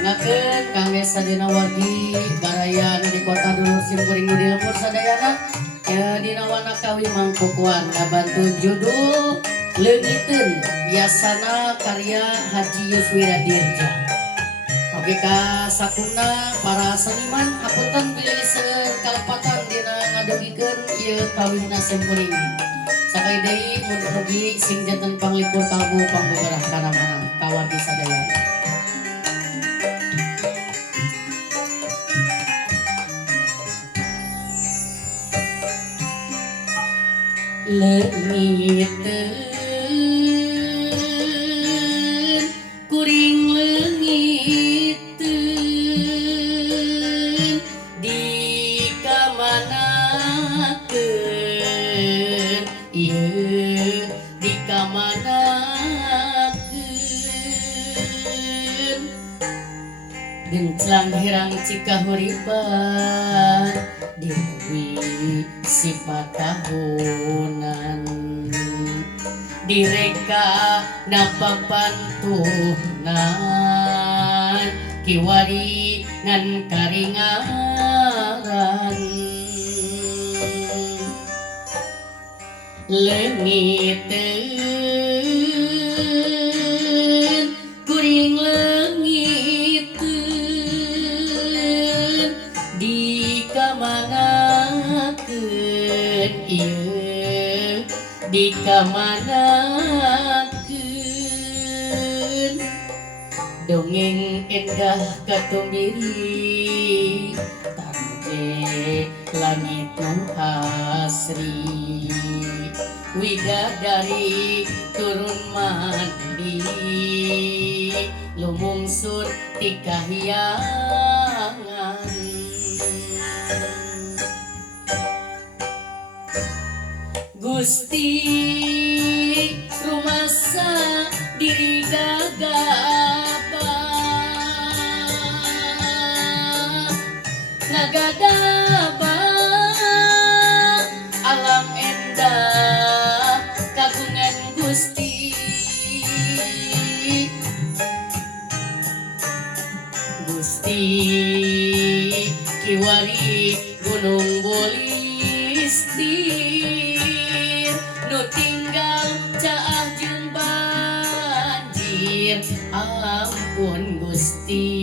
Ngakeun Kang Desa dina wargi baraya di kota Dulur Simkuring di lembur sadayana dina wana kawi mangkukuan ngabantu judul Leungiteun biasana karya Haji Yuswira Dirja. Oke ka sakuna para seniman hapunten bilih seueur kalepatan dina ngadugikeun ieu kawihna simkuring. Sakali deui mun mugi sing janten panglipur kalbu pangbeberah kana manang kawargi sadayana. Leungiteun kuring leungiteun dikamanakeun ieu dikamanakeun genclang hirang cikahuripan Dewi sifat tahunan direka napapantunan kiwari ngan karingaran leungiteun kuring leungiteun dikamanakeun ieu dikamanakeun dongeng endah katumbiri tangje langit nu hasri widadari turun mandi lumungsur ti kahyangan Gusti rumasa diri gagabah nagadabah alam endah kagungan Gusti Gusti kiwari gunung Bulistir nu tinggal caah jeung banjir ampun Gusti